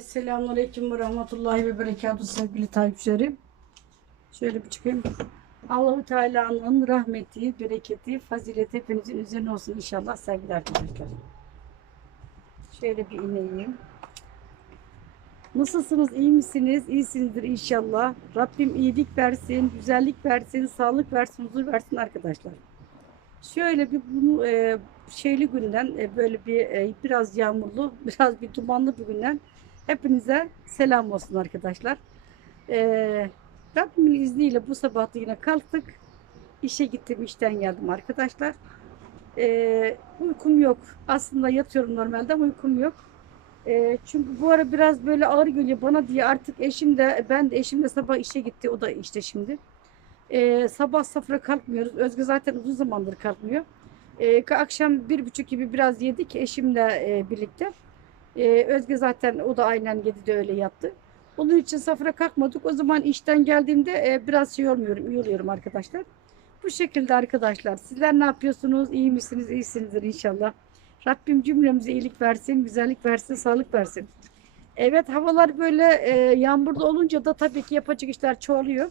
Selamünaleyküm ve rahmetullahi ve berekatuhu sevgili takipçilerim. Şöyle bir çıkayım. Allahu Teala'nın rahmeti, bereketi, fazileti hepinizin üzerine olsun inşallah sevgili arkadaşlar. Şöyle bir ineyim. Nasılsınız? iyi misiniz? İyisinizdir inşallah. Rabbim iyilik versin, güzellik versin, sağlık versin, huzur versin arkadaşlar. Şöyle bir bunu e, şeyli günden e, böyle bir e, biraz yağmurlu, biraz bir dumanlı bir günden hepinize selam olsun arkadaşlar. E, Rabbimin izniyle bu sabah da yine kalktık. İşe gittim, işten geldim arkadaşlar. E, uykum yok. Aslında yatıyorum normalde ama uykum yok. E, çünkü bu ara biraz böyle ağır geliyor bana diye artık eşim de ben de eşim de sabah işe gitti. O da işte şimdi. E, sabah safra kalkmıyoruz. Özge zaten uzun zamandır kalkmıyor. E, akşam bir buçuk gibi biraz yedik eşimle e, birlikte. E, Özge zaten o da aynen 7'de öyle yattı. Onun için safra kalkmadık. O zaman işten geldiğimde e, biraz şey olmuyorum, iyi oluyorum arkadaşlar. Bu şekilde arkadaşlar. Sizler ne yapıyorsunuz? İyi misiniz? İyisinizdir inşallah. Rabbim cümlemize iyilik versin, güzellik versin, sağlık versin. Evet havalar böyle e, yağmurda olunca da tabii ki yapacak işler çoğalıyor.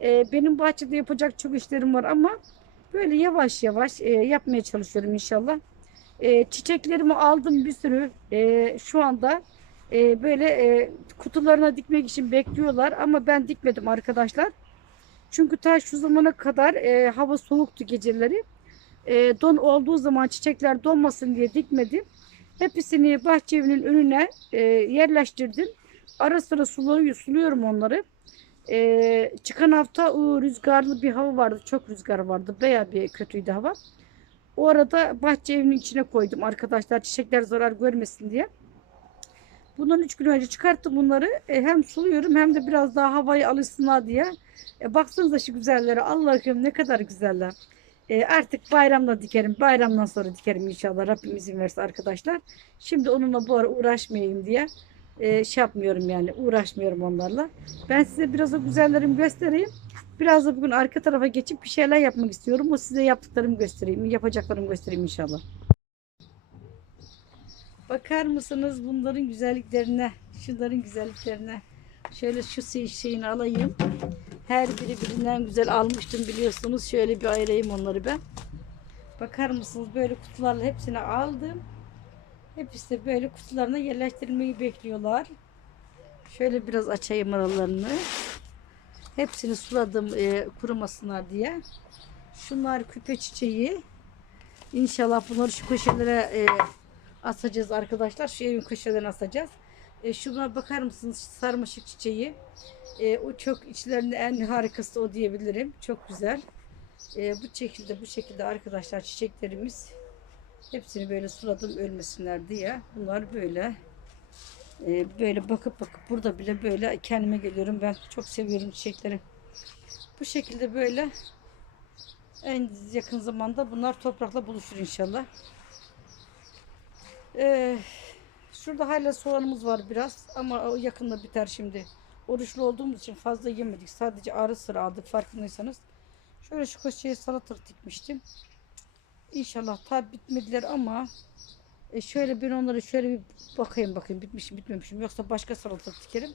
E, benim bahçede yapacak çok işlerim var ama böyle yavaş yavaş e, yapmaya çalışıyorum inşallah. E, çiçeklerimi aldım bir sürü. E, şu anda e, böyle e, kutularına dikmek için bekliyorlar ama ben dikmedim arkadaşlar. Çünkü ta şu zamana kadar e, hava soğuktu geceleri. E, don olduğu zaman çiçekler donmasın diye dikmedim. Hepsini bahçe önüne e, yerleştirdim. Ara sıra suluyor, suluyorum onları. Ee, çıkan hafta o rüzgarlı bir hava vardı. Çok rüzgar vardı. Bayağı bir kötüydü hava. O arada bahçe evinin içine koydum arkadaşlar. Çiçekler zarar görmesin diye. Bundan üç gün önce çıkarttım bunları. E, hem suluyorum hem de biraz daha havayı alışsınlar diye. E, baksanıza şu güzellere. Allah'ım ne kadar güzeller. E, artık bayramda dikerim. Bayramdan sonra dikerim inşallah. Rabbim izin verirse arkadaşlar. Şimdi onunla bu ara uğraşmayayım diye e, şey yapmıyorum yani. Uğraşmıyorum onlarla. Ben size biraz o güzellerimi göstereyim. Biraz da bugün arka tarafa geçip bir şeyler yapmak istiyorum. O size yaptıklarımı göstereyim. Yapacaklarımı göstereyim inşallah. Bakar mısınız bunların güzelliklerine? Şunların güzelliklerine. Şöyle şu şey- şeyini alayım. Her biri birinden güzel almıştım biliyorsunuz. Şöyle bir ayırayım onları ben. Bakar mısınız böyle kutularla hepsini aldım. Hepsi böyle kutularına yerleştirmeyi bekliyorlar. Şöyle biraz açayım aralarını. Hepsini suladım e, kurumasınlar diye. Şunlar küpe çiçeği. İnşallah bunları şu köşelere e, asacağız arkadaşlar. Şu evin köşelerine asacağız. E, şuna bakar mısınız sarmaşık çiçeği. E, o çok içlerinde en harikası o diyebilirim. Çok güzel. E, bu şekilde bu şekilde arkadaşlar çiçeklerimiz hepsini böyle suladım ölmesinler diye. Bunlar böyle e, böyle bakıp bakıp burada bile böyle kendime geliyorum. Ben çok seviyorum çiçekleri. Bu şekilde böyle en yakın zamanda bunlar toprakla buluşur inşallah. Ee, şurada hala soğanımız var biraz ama o yakında biter şimdi. Oruçlu olduğumuz için fazla yemedik. Sadece arı sıra aldık farkındaysanız. Şöyle şu köşeye salatalık dikmiştim. İnşallah tabi bitmediler ama e şöyle ben onları şöyle bir bakayım bakayım bitmiş mi bitmemiş mi yoksa başka salatalık dikerim.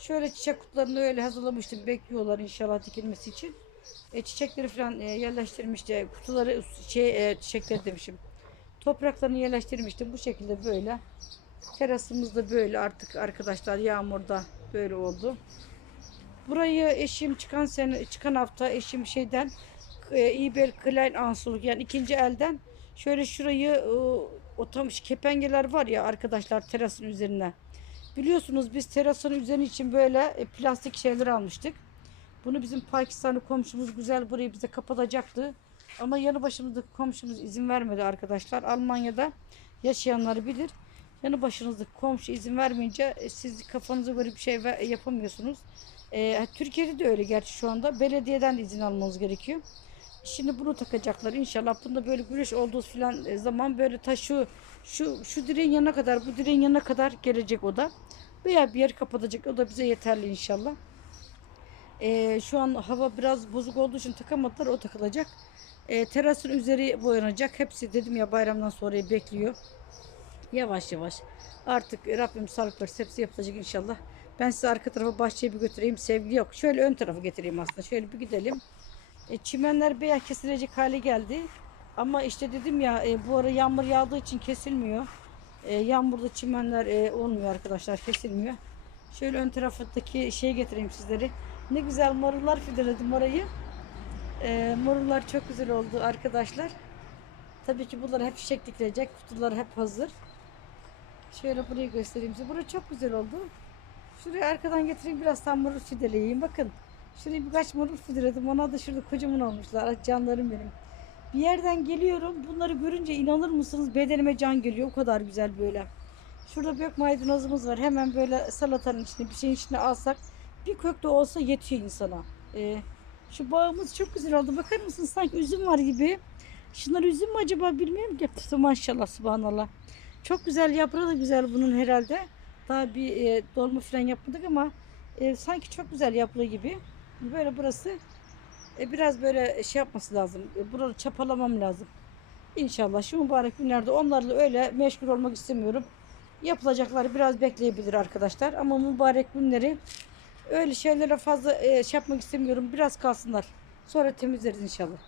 Şöyle çiçek kutularını öyle hazırlamıştım. Bekliyorlar inşallah dikilmesi için. E, çiçekleri falan e, yerleştirmişti. Kutuları şey e, çiçekleri demişim. Topraklarını yerleştirmiştim. Bu şekilde böyle. Terasımız da böyle artık arkadaşlar yağmurda böyle oldu. Burayı eşim çıkan sene çıkan hafta eşim şeyden e, Ebel Klein Ansuluk yani ikinci elden şöyle şurayı e, o tam kepengeler var ya arkadaşlar terasın üzerine. Biliyorsunuz biz terasın üzerine için böyle e, plastik şeyler almıştık. Bunu bizim Pakistanlı komşumuz güzel burayı bize kapatacaktı. Ama yanı başımızdaki komşumuz izin vermedi arkadaşlar. Almanya'da yaşayanları bilir. Yanı başınızdaki komşu izin vermeyince e, siz kafanıza göre bir şey ve- yapamıyorsunuz. E, Türkiye'de de öyle gerçi şu anda. Belediyeden de izin almanız gerekiyor. Şimdi bunu takacaklar inşallah. Bunda böyle güneş olduğu filan e, zaman böyle ta şu şu direğin yanına kadar bu direğin yanına kadar gelecek o da. Veya bir yer kapatacak. O da bize yeterli inşallah. E, şu an hava biraz bozuk olduğu için takamadılar. O takılacak. E, terasın üzeri boyanacak. Hepsi dedim ya bayramdan sonra bekliyor. Yavaş yavaş. Artık Rabbim sağlık versin. Hepsi yapılacak inşallah. Ben size arka tarafa bahçeye bir götüreyim. Sevgi yok. Şöyle ön tarafı getireyim aslında. Şöyle bir gidelim. E, çimenler beyaz kesilecek hale geldi. Ama işte dedim ya e, bu ara yağmur yağdığı için kesilmiyor. E, yağmurda çimenler e, olmuyor arkadaşlar. Kesilmiyor. Şöyle ön taraftaki şey getireyim sizlere. Ne güzel marullar fideledim orayı. E, marullar çok güzel oldu arkadaşlar. Tabii ki bunlar hep çiçek dikilecek. Kutular hep hazır. Şöyle burayı göstereyim size. Burası çok güzel oldu. Şuraya arkadan getireyim biraz tam marul fideleyeyim. Bakın. Şuraya birkaç marul fideledim. Ona da şurada kocaman olmuşlar. Canlarım benim. Bir yerden geliyorum. Bunları görünce inanır mısınız? Bedenime can geliyor. O kadar güzel böyle. Şurada büyük maydanozumuz var. Hemen böyle salatanın içine bir şeyin içine alsak bir kök de olsa yetiyor insana. Ee, şu bağımız çok güzel oldu. Bakar mısınız? Sanki üzüm var gibi. Şunlar üzüm mü acaba bilmiyorum ki. Maşallah subhanallah. Çok güzel yaprağı da güzel bunun herhalde. Daha bir e, dolma falan yapmadık ama e, sanki çok güzel yaprağı gibi. Böyle burası e, biraz böyle şey yapması lazım. E, buraları çapalamam lazım. İnşallah şu mübarek günlerde onlarla öyle meşgul olmak istemiyorum. Yapılacakları biraz bekleyebilir arkadaşlar. Ama mübarek günleri öyle şeylere fazla e, şey yapmak istemiyorum. Biraz kalsınlar. Sonra temizleriz inşallah.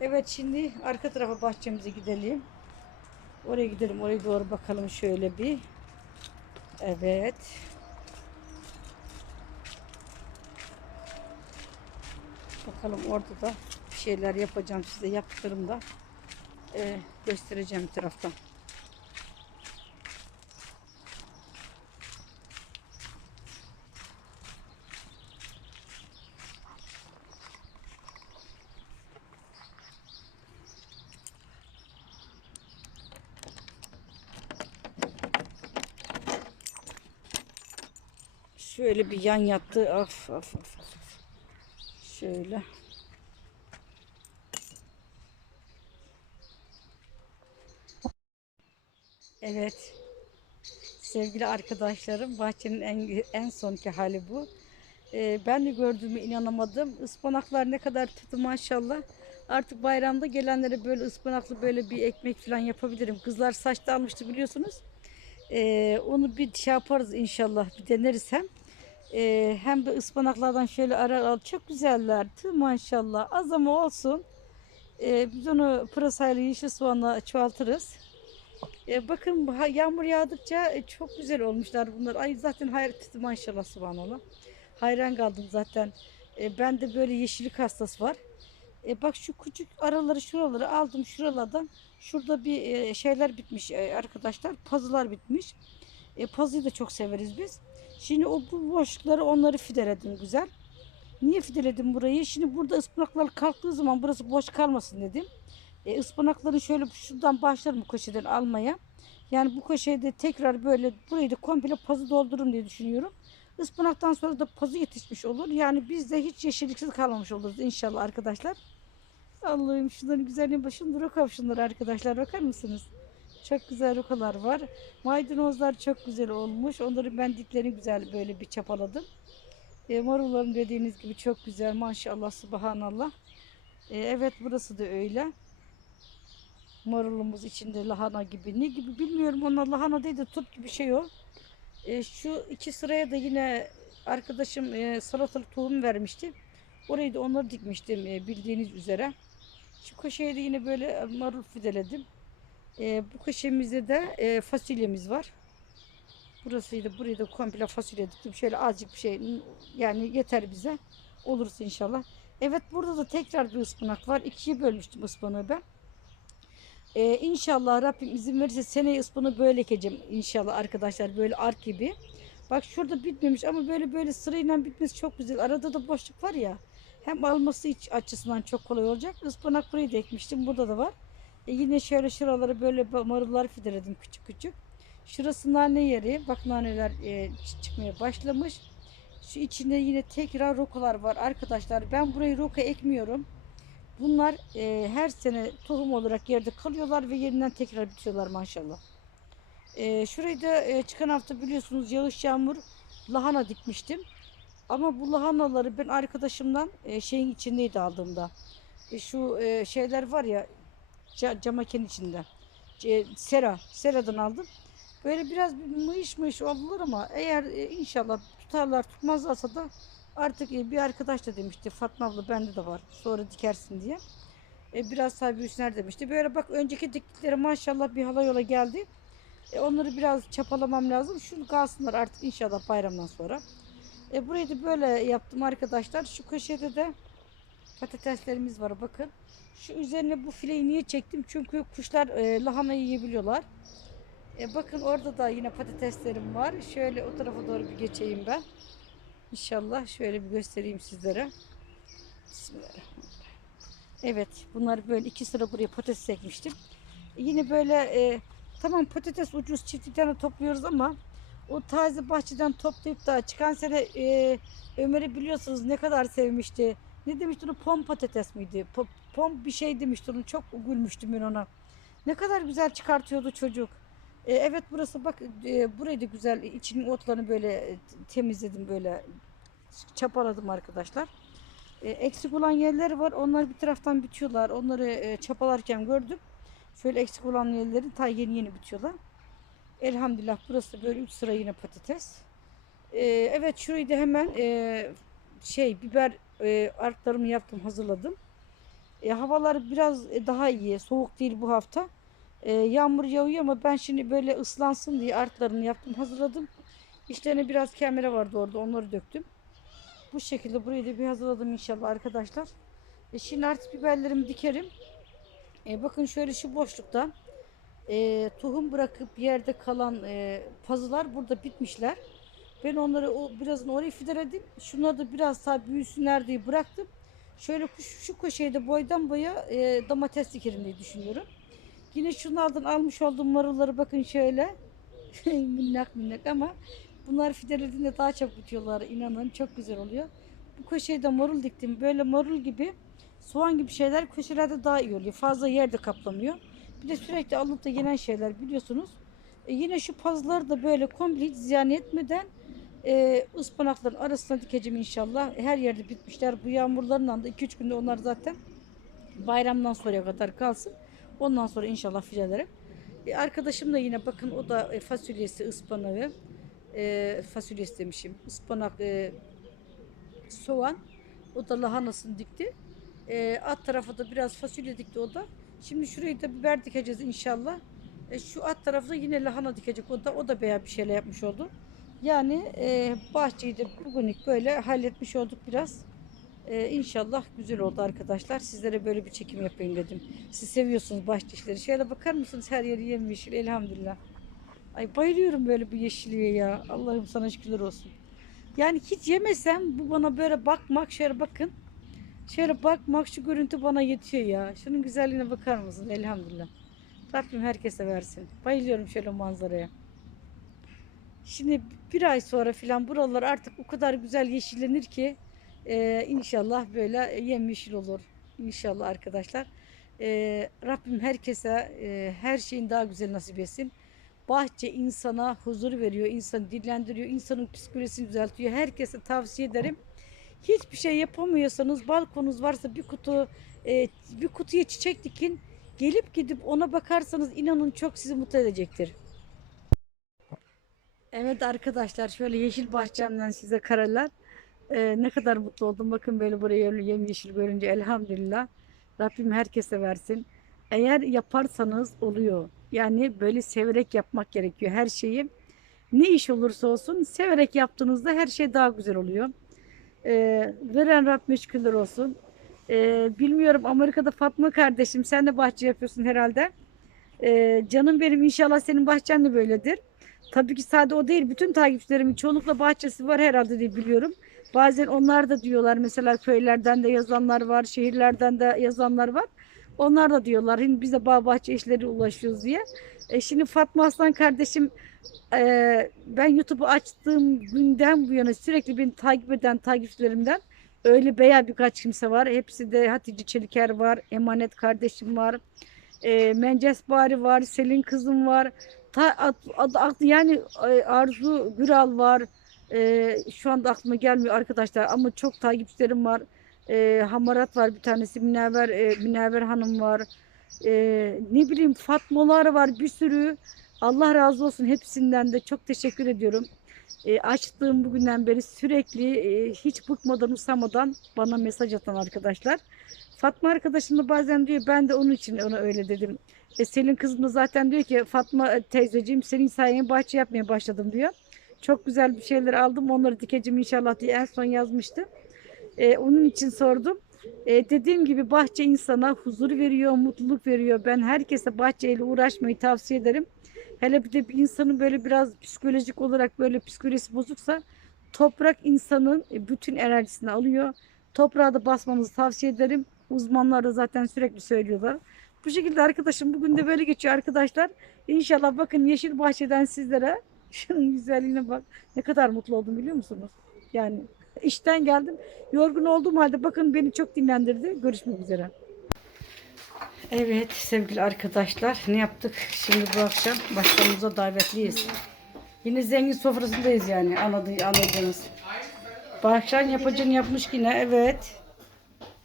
Evet şimdi arka tarafa bahçemize gidelim. Oraya gidelim. Oraya doğru bakalım şöyle bir. Evet. Bakalım orada da bir şeyler yapacağım size yaptıklarımda e, göstereceğim bir taraftan. Şöyle bir yan yattı. Of of of. Şöyle. Evet. Sevgili arkadaşlarım, bahçenin en, en sonki hali bu. Ee, ben de gördüğüme inanamadım. Ispanaklar ne kadar tuttu maşallah. Artık bayramda gelenlere böyle ıspanaklı böyle bir ekmek falan yapabilirim. Kızlar saçta almıştı biliyorsunuz. Ee, onu bir şey yaparız inşallah. Bir deneriz hem. Ee, hem de ıspanaklardan şöyle arar al. Çok güzeller. Tüm maşallah. Az ama olsun. Ee, biz onu pırasayla yeşil soğanla çoğaltırız. Ee, bakın yağmur yağdıkça e, çok güzel olmuşlar bunlar. Ay zaten hayır maşallah subhanallah. Hayran kaldım zaten. Ee, ben de böyle yeşillik hastası var. E, bak şu küçük araları şuraları aldım şuralardan. Şurada bir e, şeyler bitmiş e, arkadaşlar. Pazılar bitmiş. E, pazıyı da çok severiz biz. Şimdi o bu boşlukları onları fideledim güzel. Niye fideledim burayı? Şimdi burada ıspanaklar kalktığı zaman burası boş kalmasın dedim. E, ıspanakları şöyle şuradan başlarım bu köşeden almaya. Yani bu köşeye de tekrar böyle burayı da komple pazı doldururum diye düşünüyorum. Ispanaktan sonra da pazı yetişmiş olur. Yani biz de hiç yeşilliksiz kalmamış oluruz inşallah arkadaşlar. Allah'ım şunların güzelliğine başın roka şunları arkadaşlar bakar mısınız? Çok güzel rokalar var. Maydanozlar çok güzel olmuş. Onları ben diplerini güzel böyle bir çapaladım. E, marullarım dediğiniz gibi çok güzel. Maşallah subhanallah. E, evet burası da öyle. Marulumuz içinde lahana gibi. Ne gibi bilmiyorum. Onlar lahana değil de turp gibi şey o. E, şu iki sıraya da yine arkadaşım e, salatalık tohum vermişti. Orayı da onları dikmiştim e, bildiğiniz üzere. Şu köşeye de yine böyle marul fideledim. E, bu köşemizde de e, fasulyemiz var. Burasıydı. Burayı da komple fasulye diktim. Şöyle azıcık bir şey yani yeter bize. Olursa inşallah. Evet burada da tekrar bir ıspanak var. İkiye bölmüştüm ıspanağı ben. Ee, inşallah Rabbim izin verirse seneye ıspanağı böyle ekeceğim inşallah arkadaşlar böyle ark gibi. Bak şurada bitmemiş ama böyle böyle sırayla bitmesi çok güzel. Arada da boşluk var ya. Hem alması iç açısından çok kolay olacak. Ispanak burayı da ekmiştim. Burada da var. E yine şöyle şuraları böyle marullar fideledim küçük küçük. Şurası nane yeri. Bak naneler e, çı- çıkmaya başlamış. Şu içinde yine tekrar rokalar var arkadaşlar. Ben burayı roka ekmiyorum. Bunlar e, her sene tohum olarak yerde kalıyorlar ve yerinden tekrar bitiyorlar maşallah. E, şurayı da e, çıkan hafta biliyorsunuz yağış yağmur lahana dikmiştim. Ama bu lahanaları ben arkadaşımdan e, şeyin içindeydi aldığımda. E, şu e, şeyler var ya camakenin içinde. E, sera, seradan aldım. Böyle biraz bir mıyış mıyış oldular ama eğer e, inşallah tutarlar tutmazlarsa da artık e, bir arkadaş da demişti Fatma abla bende de var sonra dikersin diye. E, biraz daha büyüsünler demişti. Böyle bak önceki diktikleri maşallah bir hala yola geldi. E, onları biraz çapalamam lazım. Şunu kalsınlar artık inşallah bayramdan sonra. E, burayı da böyle yaptım arkadaşlar. Şu köşede de patateslerimiz var bakın. Şu üzerine bu fileyi niye çektim? Çünkü kuşlar e, lahana yiyebiliyorlar. E, bakın orada da yine patateslerim var. Şöyle o tarafa doğru bir geçeyim ben. İnşallah şöyle bir göstereyim sizlere. Bismillahirrahmanirrahim. Evet bunlar böyle iki sıra buraya patates ekmiştim. E, yine böyle e, tamam patates ucuz çiftlikten topluyoruz ama o taze bahçeden toplayıp da çıkan sene e, Ömer'i biliyorsunuz ne kadar sevmişti. Ne demişti onu pom patates miydi? Po- Pom bir şey demişti onu çok gülmüştüm ben ona. Ne kadar güzel çıkartıyordu çocuk. E, evet burası bak e, burayı da güzel içinin otlarını böyle e, temizledim böyle çapaladım arkadaşlar. E, eksik olan yerler var. Onlar bir taraftan bitiyorlar. Onları e, çapalarken gördüm. Şöyle eksik olan yerleri ta yeni yeni bitiyorlar. Elhamdülillah burası böyle 3 sıra yine patates. E, evet şurayı da hemen e, şey biber e, artlarımı yaptım hazırladım. E, havalar biraz e, daha iyi. Soğuk değil bu hafta. E, yağmur yağıyor ama ben şimdi böyle ıslansın diye artlarını yaptım hazırladım. İşlerine biraz kemere vardı orada onları döktüm. Bu şekilde burayı da bir hazırladım inşallah arkadaşlar. E, şimdi artık biberlerimi dikerim. E, bakın şöyle şu boşlukta e, tohum bırakıp yerde kalan e, pazılar burada bitmişler. Ben onları o birazını oraya fideledim. Şunları da biraz daha büyüsünler diye bıraktım. Şöyle şu, şu köşeye de boydan boya e, domates dikerim diye düşünüyorum. Yine şunlardan almış olduğum marulları bakın şöyle. minnak minnak ama bunlar fidelediğinde daha çok bitiyorlar. İnanın çok güzel oluyor. Bu köşeye de marul diktim. Böyle marul gibi soğan gibi şeyler köşelerde daha iyi oluyor. Fazla yerde kaplamıyor. Bir de sürekli alıp da yenen şeyler biliyorsunuz. E, yine şu pazları da böyle komple hiç ziyan etmeden e, ıspanakların arasına dikeceğim inşallah. Her yerde bitmişler. Bu yağmurlarla da 2-3 günde onlar zaten bayramdan sonraya kadar kalsın. Ondan sonra inşallah fidelerim. E, arkadaşım da yine bakın o da e, fasulyesi, ıspanağı, e, fasulyesi demişim. Ispanak, e, soğan. O da lahanasını dikti. E, alt tarafa da biraz fasulye dikti o da. Şimdi şurayı da biber dikeceğiz inşallah. E, şu alt tarafta yine lahana dikecek o da. O da bayağı bir şeyler yapmış oldu. Yani e, bahçeyi de bugünlük böyle halletmiş olduk biraz. E, inşallah güzel oldu arkadaşlar. Sizlere böyle bir çekim yapayım dedim. Siz seviyorsunuz bahçe işleri. Şöyle bakar mısınız her yeri yemyeşil elhamdülillah. Ay bayılıyorum böyle bir yeşilliğe ya. Allah'ım sana şükürler olsun. Yani hiç yemesem bu bana böyle bakmak şöyle bakın. Şöyle bakmak şu görüntü bana yetiyor ya. Şunun güzelliğine bakar mısın? Elhamdülillah. Rabbim herkese versin. Bayılıyorum şöyle manzaraya. Şimdi bir ay sonra filan buralar artık o kadar güzel yeşillenir ki e, inşallah böyle yemyeşil olur. İnşallah arkadaşlar. E, Rabbim herkese e, her şeyin daha güzel nasip etsin. Bahçe insana huzur veriyor, insanı dillendiriyor, insanın psikolojisini düzeltiyor. Herkese tavsiye ederim. Hiçbir şey yapamıyorsanız balkonunuz varsa bir kutu e, bir kutuya çiçek dikin. Gelip gidip ona bakarsanız inanın çok sizi mutlu edecektir. Evet arkadaşlar şöyle yeşil bahçemden size karalar. Ee, ne kadar mutlu oldum. Bakın böyle buraya yemyeşil görünce elhamdülillah. Rabbim herkese versin. Eğer yaparsanız oluyor. Yani böyle severek yapmak gerekiyor her şeyi. Ne iş olursa olsun severek yaptığınızda her şey daha güzel oluyor. Ee, veren Rabbime şükürler olsun. Ee, bilmiyorum Amerika'da Fatma kardeşim sen de bahçe yapıyorsun herhalde. Ee, canım benim inşallah senin bahçen de böyledir. Tabii ki sadece o değil. Bütün takipçilerimin çoğunlukla bahçesi var herhalde diye biliyorum. Bazen onlar da diyorlar mesela köylerden de yazanlar var, şehirlerden de yazanlar var. Onlar da diyorlar şimdi bize bağ bahçe işleri ulaşıyoruz diye. E şimdi Fatma Aslan kardeşim e, ben YouTube'u açtığım günden bu yana sürekli beni takip eden takipçilerimden öyle beya birkaç kimse var. Hepsi de Hatice Çeliker var, Emanet kardeşim var, e, Mences Bari var, Selin kızım var. Ta, ad, ad, yani e, Arzu Güral var. E, şu anda aklıma gelmiyor arkadaşlar ama çok takipçilerim var. E, Hamarat var bir tanesi. Münevver, e, Münevver Hanım var. E, ne bileyim Fatmalar var bir sürü. Allah razı olsun hepsinden de çok teşekkür ediyorum. E, açtığım bugünden beri sürekli e, hiç bıkmadan usamadan bana mesaj atan arkadaşlar. Fatma arkadaşım da bazen diyor ben de onun için ona öyle dedim. E, Selin kızım da zaten diyor ki Fatma e, teyzeciğim senin sayende bahçe yapmaya başladım diyor. Çok güzel bir şeyler aldım onları dikeceğim inşallah diye en son yazmıştı. E, onun için sordum. E, dediğim gibi bahçe insana huzur veriyor, mutluluk veriyor. Ben herkese bahçeyle uğraşmayı tavsiye ederim. Hele bir de bir insanın böyle biraz psikolojik olarak böyle psikolojisi bozuksa toprak insanın e, bütün enerjisini alıyor. Toprağa da basmanızı tavsiye ederim. Uzmanlar da zaten sürekli söylüyorlar. Bu şekilde arkadaşım bugün de böyle geçiyor arkadaşlar. İnşallah bakın yeşil bahçeden sizlere şunun güzelliğine bak. Ne kadar mutlu oldum biliyor musunuz? Yani işten geldim. Yorgun olduğum halde bakın beni çok dinlendirdi. Görüşmek üzere. Evet sevgili arkadaşlar ne yaptık? Şimdi bu akşam başkanımıza davetliyiz. Yine zengin sofrasındayız yani anladı, anladınız. Bu akşam yapacağını yapmış yine evet.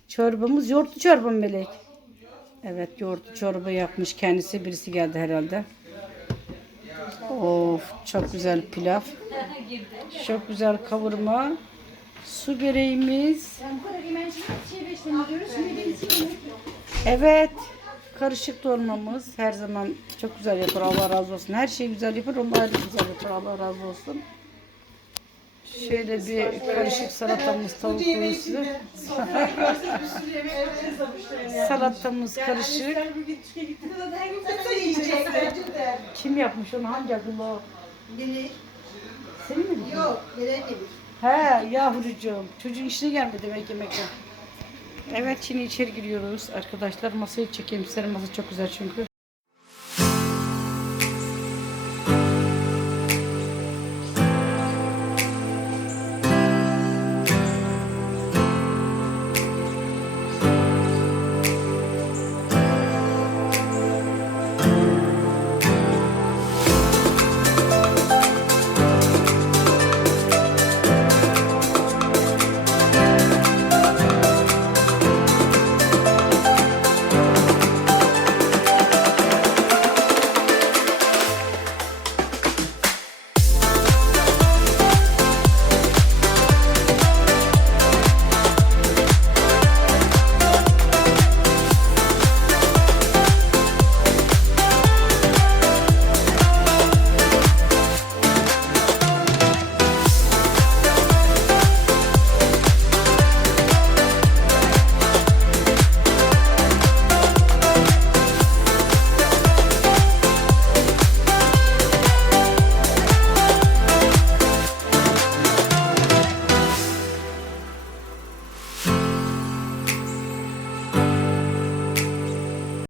Çorbamız yoğurtlu çorba Melek? Evet yoğurtlu çorba yapmış kendisi. Birisi geldi herhalde. Of çok güzel pilav. Çok güzel kavurma. Su böreğimiz. Evet. Karışık dolmamız her zaman çok güzel yapar. Allah razı olsun. Her şeyi güzel yapar. Onlar da güzel yapar. Allah razı olsun. Şöyle bir karışık salatamız, tavuk göğüslü. Salatamız karışık. Kim yapmış onu? Hangi akıllı o? Senin mi? Yok. He yavrucuğum. Çocuğun işine gelmedi demek yemekten. Evet şimdi içeri giriyoruz. Arkadaşlar masayı çekeyim. Senin masa çok güzel çünkü.